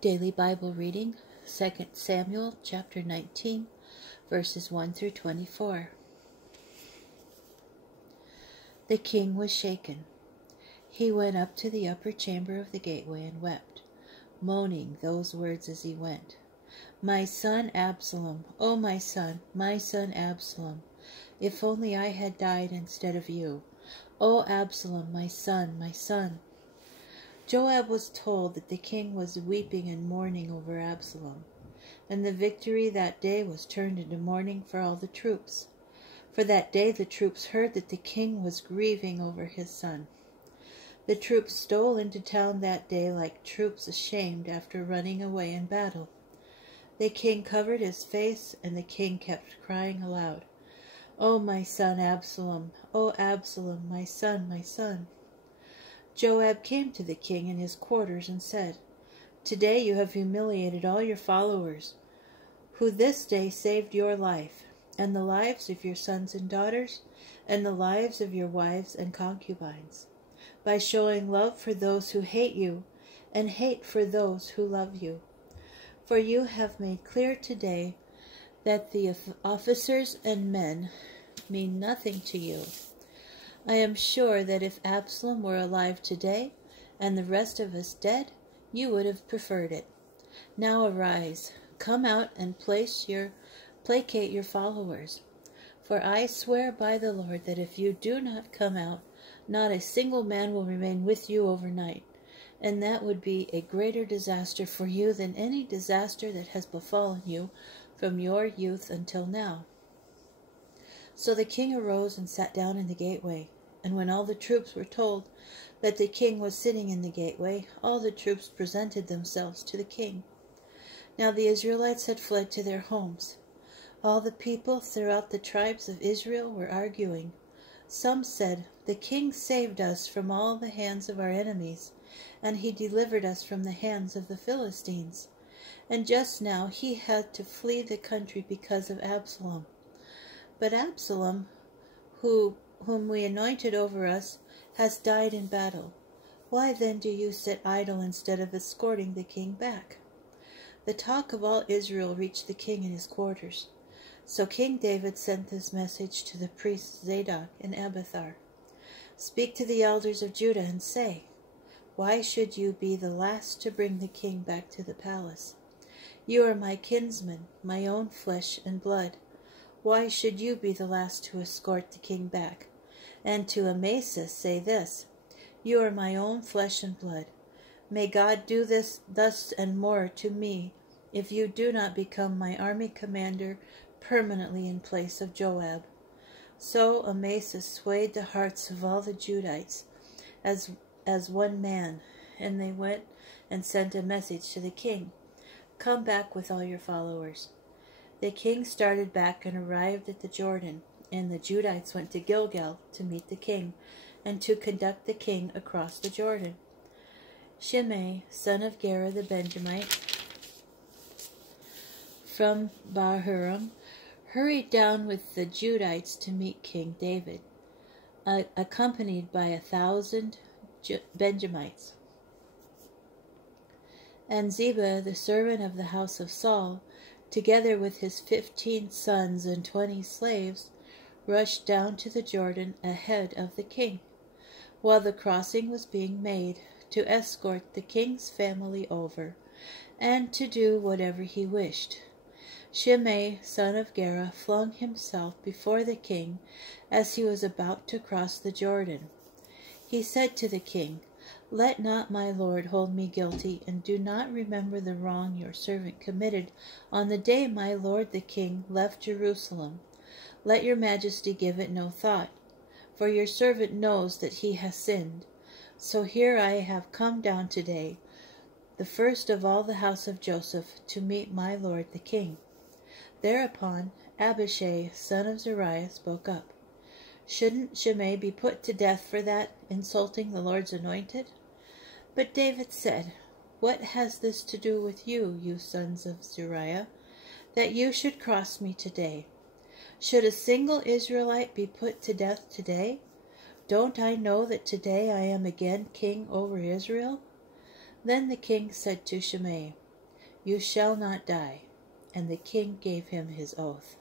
Daily Bible reading, 2 Samuel chapter 19, verses 1 through 24. The king was shaken. He went up to the upper chamber of the gateway and wept, moaning those words as he went. My son Absalom, O my son Absalom, if only I had died instead of you. O Absalom, my son, my son. Joab was told that the king was weeping and mourning over Absalom, and the victory that day was turned into mourning for all the troops. For that day the troops heard that the king was grieving over his son. The troops stole into town that day like troops ashamed after running away in battle. The king covered his face, and the king kept crying aloud, O my son Absalom, O Absalom, my son, my son. Joab came to the king in his quarters and said, Today you have humiliated all your followers, who this day saved your life, and the lives of your sons and daughters, and the lives of your wives and concubines, by showing love for those who hate you, and hate for those who love you. For you have made clear today that the officers and men mean nothing to you. I am sure that if Absalom were alive today, and the rest of us dead, you would have preferred it. Now arise, come out and placate your followers. For I swear by the Lord that if you do not come out, not a single man will remain with you overnight, and that would be a greater disaster for you than any disaster that has befallen you from your youth until now. So the king arose and sat down in the gateway. And when all the troops were told that the king was sitting in the gateway, all the troops presented themselves to the king. Now the Israelites had fled to their homes. All the people throughout the tribes of Israel were arguing. Some said, The king saved us from all the hands of our enemies, and he delivered us from the hands of the Philistines. And just now he had to flee the country because of Absalom. But Absalom, whom we anointed over us, has died in battle. Why then do you sit idle instead of escorting the king back? The talk of all Israel reached the king in his quarters. So King David sent this message to the priests Zadok and Abiathar. Speak to the elders of Judah and say, Why should you be the last to bring the king back to the palace? You are my kinsmen, my own flesh and blood. Why should you be the last to escort the king back? And to Amasa say this, You are my own flesh and blood. May God do this thus and more to me, if you do not become my army commander permanently in place of Joab. So Amasa swayed the hearts of all the Judites as one man, and they went and sent a message to the king, Come back with all your followers. The king started back and arrived at the Jordan, and the Judites went to Gilgal to meet the king, and to conduct the king across the Jordan. Shimei, son of Gera the Benjamite, from Bahurim, hurried down with the Judites to meet King David, accompanied by 1,000 Benjamites. And Ziba, the servant of the house of Saul, together with his 15 sons and 20 slaves, rushed down to the Jordan ahead of the king, while the crossing was being made, to escort the king's family over, and to do whatever he wished. Shimei, son of Gera, flung himself before the king as he was about to cross the Jordan. He said to the king, Let not my lord hold me guilty, and do not remember the wrong your servant committed on the day my lord the king left Jerusalem. Let your majesty give it no thought, for your servant knows that he has sinned. So here I have come down today, the first of all the house of Joseph, to meet my lord the king. Thereupon Abishai, son of Zeruiah, spoke up. Shouldn't Shimei be put to death for that, insulting the Lord's anointed? But David said, What has this to do with you, you sons of Zeruiah, that you should cross me today? Should a single Israelite be put to death today? Don't I know that today I am again king over Israel? Then the king said to Shimei, "You shall not die." And the king gave him his oath.